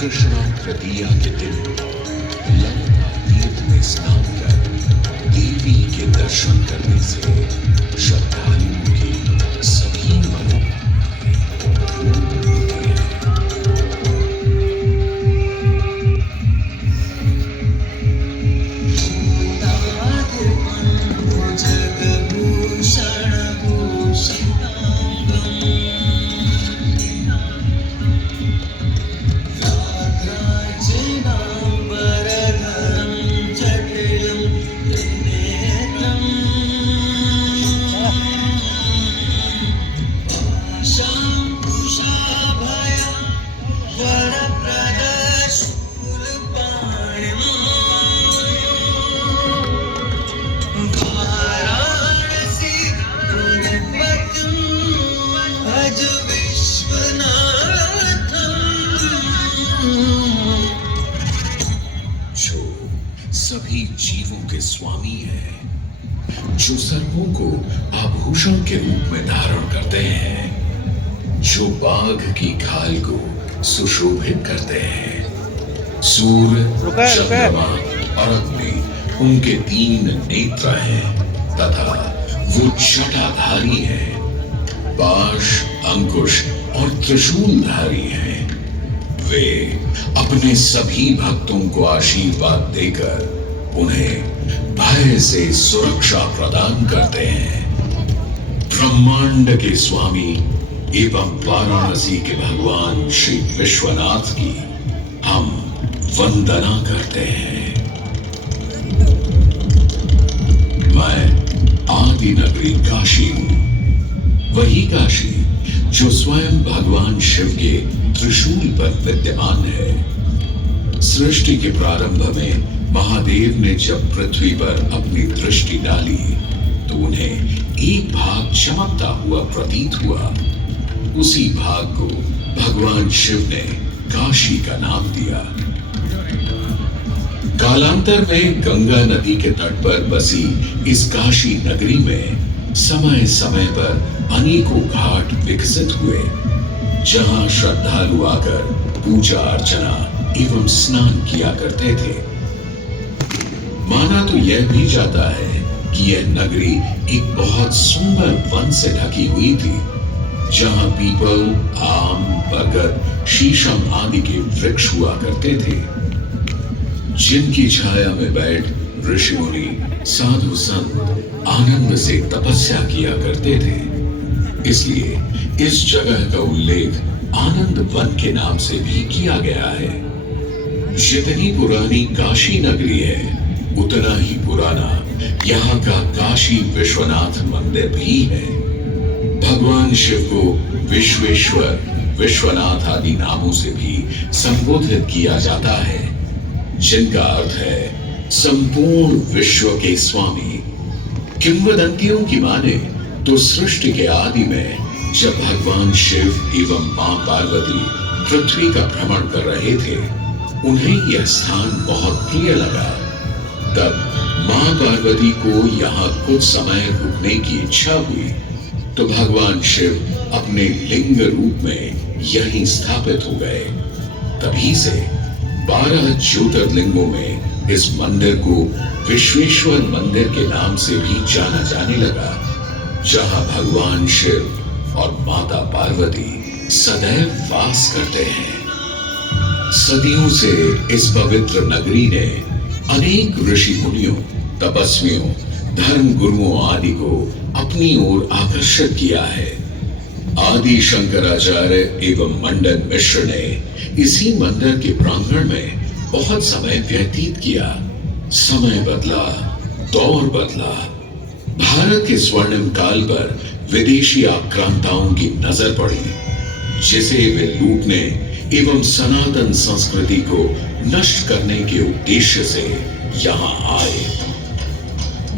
कृष्णा तृतीया के दिन लंका तीर्थ में स्नान कर देवी के दर्शन करने से श्रद्धालुओं की सभी मनोकामनाएं पूर्ण होती हैं। जो सभी जीवों के स्वामी है, जो सर्पों को आभूषण के रूप में धारण करते हैं, जो बाघ की खाल को सुशोभित करते हैं, सूर्य, चंद्रमा और अग्नि उनके 3 नेत्र हैं तथा वो जटाधारी हैं, पाश, अंकुश और त्रिशूलधारी हैं। वे अपने सभी भक्तों को आशीर्वाद देकर उन्हें भय से सुरक्षा प्रदान करते हैं। ब्रह्मांड के स्वामी एवं वाराणसी के भगवान श्री विश्वनाथ की हम वंदना करते हैं। मैं आदि नगरी काशी हूं, वही काशी जो स्वयं भगवान शिव के त्रिशूल पर विद्यमान है। सृष्टि के प्रारंभ में महादेव ने जब पृथ्वी पर अपनी दृष्टि डाली तो उन्हें एक भाग चमकता हुआ प्रतीत हुआ। उसी भाग को भगवान शिव ने काशी का नाम दिया। कालांतर में गंगा नदी के तट पर बसी इस काशी नगरी में समय समय पर अनेकों घाट विकसित हुए, जहां श्रद्धालु आकर पूजा अर्चना एवं स्नान किया करते थे। माना तो यह भी जाता है कि यह नगरी एक बहुत सुंदर वन से ढकी हुई थी, जहां पीपल, आम, बरगद, शीशम आदि के वृक्ष हुआ करते थे, जिनकी छाया में बैठ ऋषि मुनि, साधु संत आनंद से तपस्या किया करते थे। इसलिए इस जगह का उल्लेख आनंद वन के नाम से भी किया गया है। जितनी पुरानी काशी नगरी है, उतना ही पुराना यहाँ का काशी विश्वनाथ मंदिर भी है। भगवान शिव को विश्वेश्वर, विश्वनाथ आदि नामों से भी संबोधित किया जाता है, जिनका अर्थ है संपूर्ण विश्व के स्वामी। किंवदंतियों की माने तो सृष्टि के आदि में जब भगवान शिव एवं मां पार्वती पृथ्वी का भ्रमण कर रहे थे, उन्हें यह स्थान बहुत प्रिय लगा। तब मां पार्वती को यहाँ कुछ समय रुकने की इच्छा हुई, तो भगवान शिव अपने लिंग रूप में यहीं स्थापित हो गए। तभी से 12 ज्योतिर्लिंगों में इस मंदिर को विश्वेश्वर मंदिर के नाम से भी जाना जाने लगा, जहां भगवान शिव और माता पार्वती सदैव वास करते हैं। सदियों से इस पवित्र नगरी ने अनेक ऋषि मुनियों, तपस्वियों, धर्म गुरुओं आदि को अपनी ओर आकर्षित किया है। आदि शंकराचार्य एवं मंडन मिश्र ने इसी मंदिर के प्रांगण में बहुत समय व्यतीत किया। समय बदला, दौर बदला। भारत के स्वर्णिम काल पर विदेशी आक्रांताओं की नजर पड़ी, जिसे वे लूटने एवं सनातन संस्कृति को नष्ट करने के उद्देश्य से यहाँ आए।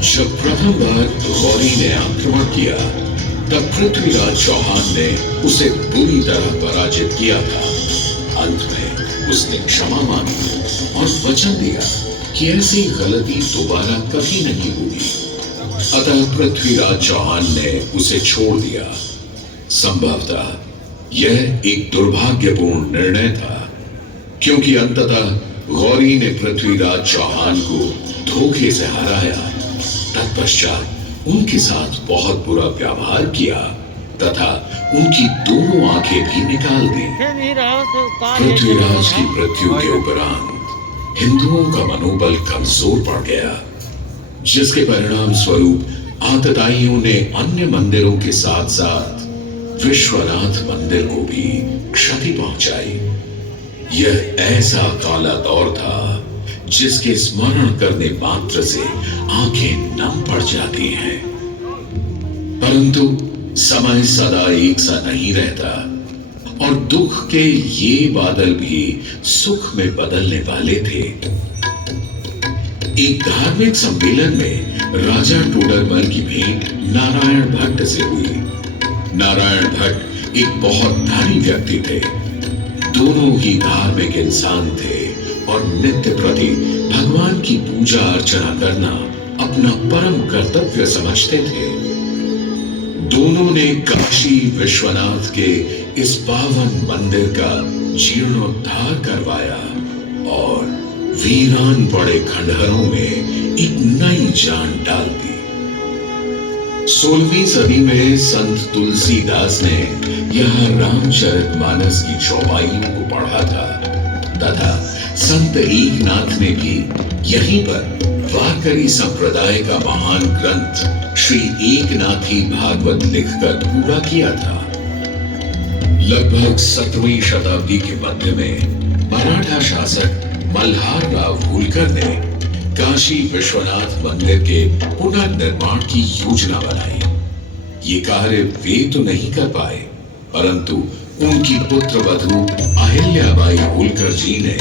जब प्रथम बार गौरी ने आक्रमण किया, तब पृथ्वीराज चौहान ने उसे बुरी तरह पराजित किया था। अंत में उसने क्षमा मांगी और वचन दिया कि ऐसी गलती दोबारा कभी नहीं होगी। अतः पृथ्वीराज चौहान ने उसे छोड़ दिया। संभवतः यह एक दुर्भाग्यपूर्ण निर्णय था, क्योंकि अंततः गौरी ने पृथ्वीराज चौहान को धोखे से हराया। तत्पश्चात उनके साथ बहुत बुरा व्यवहार किया तथा उनकी दोनों आंखें भी निकाल दी। पृथ्वीराज की मृत्यु के उपरांत हिंदुओं का मनोबल कमजोर पड़ गया, जिसके परिणाम स्वरूप आतताइयों ने अन्य मंदिरों के साथ साथ विश्वनाथ मंदिर को भी क्षति पहुंचाई। यह ऐसा काला दौर था जिसके स्मरण करने मात्र से आंखें नम पड़ जाती हैं। परंतु समय सदा एक सा नहीं रहता और दुख के ये बादल भी सुख में बदलने वाले थे। एक धार्मिक सम्मेलन में राजा टोडरमल की भेंट नारायण भट्ट से हुई। नारायण भट्ट एक बहुत धनी व्यक्ति थे। दोनों ही धार्मिक इंसान थे और नित्य प्रति भगवान की पूजा अर्चना करना अपना परम कर्तव्य समझते थे। दोनों ने काशी विश्वनाथ के इस पावन मंदिर का जीर्णोद्धार करवाया और वीरान पड़े खंडहरों में एक नई जान डाल दी। 16वीं सदी में संत तुलसीदास ने यहाँ रामचरितमानस की चौपाइयों को पढ़ा था तथा संत एकनाथ ने भी यहीं पर वारकरी संप्रदाय का महान ग्रंथ श्री एकनाथी भागवत लिखकर पूरा किया था। लगभग 17वीं शताब्दी के मध्य में मराठा शासक मल्हार राव होलकर ने काशी विश्वनाथ मंदिर के पुनर्निर्माण की योजना बनाई। ये कार्य वे तो नहीं कर पाए, परंतु उनकी पुत्रवधू अहिल्याबाई होलकर जी ने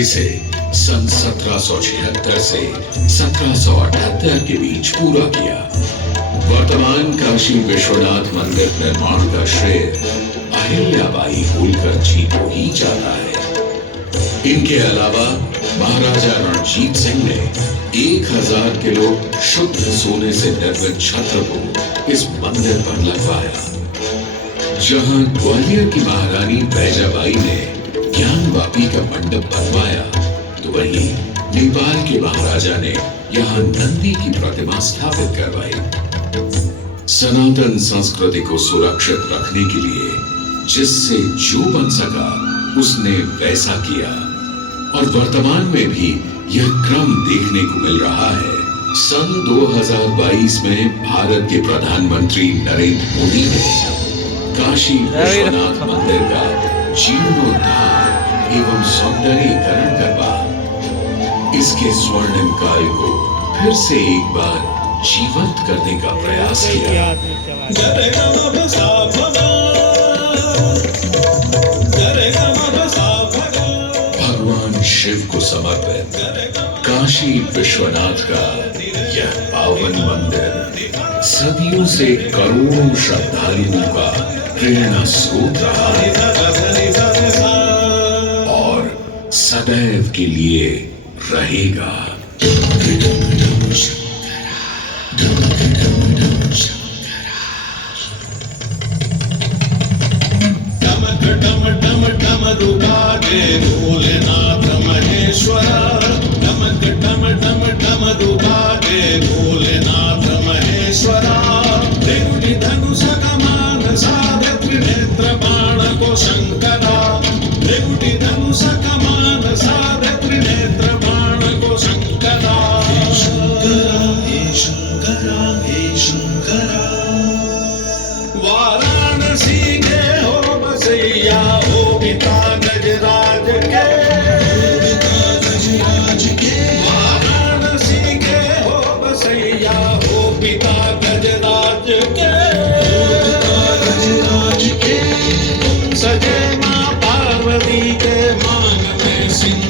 इसे सन 1776 से 1778 के बीच पूरा किया। वर्तमान काशी विश्वनाथ मंदिर निर्माण का श्रेय अहिल्याबाई होलकर जी को ही जाता है। इनके अलावा महाराजा रणजीत सिंह ने 1000 किलो शुद्ध सोने से निर्मित छत्र को इस मंदिर पर लगवाया। जहां ग्वालियर की महारानी बैजाबाई ने ज्ञानवापी का मंडप बनवाया, तो वहीं नेपाल के महाराजा ने यहाँ नंदी की प्रतिमा स्थापित करवाई। सनातन संस्कृति को सुरक्षित रखने के लिए जिससे जो बन सका उसने वैसा किया और वर्तमान में भी यह क्रम देखने को मिल रहा है। सन 2022 में भारत के प्रधानमंत्री नरेंद्र मोदी ने काशी विश्वनाथ मंदिर का जीर्णोद्धार एवं सौंदर्यीकरण करवा इसके स्वर्णिम काल को फिर से एक बार जीवंत करने का प्रयास किया। भगवान शिव को समर्पित काशी विश्वनाथ का यह पावन मंदिर सदियों से करोड़ों श्रद्धालुओं का प्रेरणा स्रोत रहा है और सदैव के लिए रहेगा। भोलेनाथ महेश्वरा डमक डम डम डमरू बाजे भोलेनाथ महेश्वरा त्रिपुटी धनुष कमान साधे त्रिनेत्र बाण को शंकरा त्रिपुटी धनुष कमान साधे त्रिनेत्र बाण को शंकरा हे शंकरा हे शंकरा हे शंकरा वाराणसी के हो बसैया हो पिता गजराज के वाराणसी के हो बसैया हो पिता गजराज के तुम सजे मां पार्वती के मांग में सिंह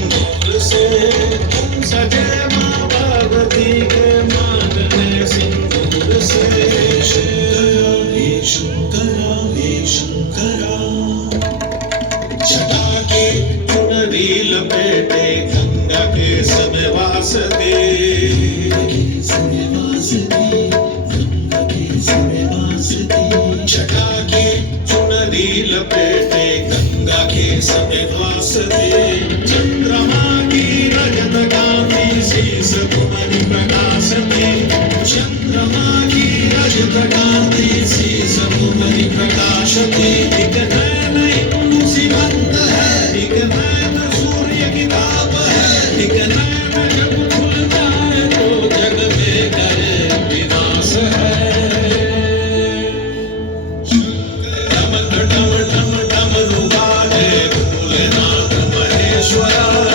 लपेटे गंगा के सफेद वासते चंद्रमा की रजत कांति शीस तुम्हारी प्रकाशते चंद्रमा की रजत कांति शीस तुम्हारी प्रकाशते एक नैन इंदु सीमंत है एक नैन सूर्य की ताप है एक नैन जब खुल जाए तो जग में करे विनाश है डम डम डम डम रुबाजे भोलेनाथ महेश्वरा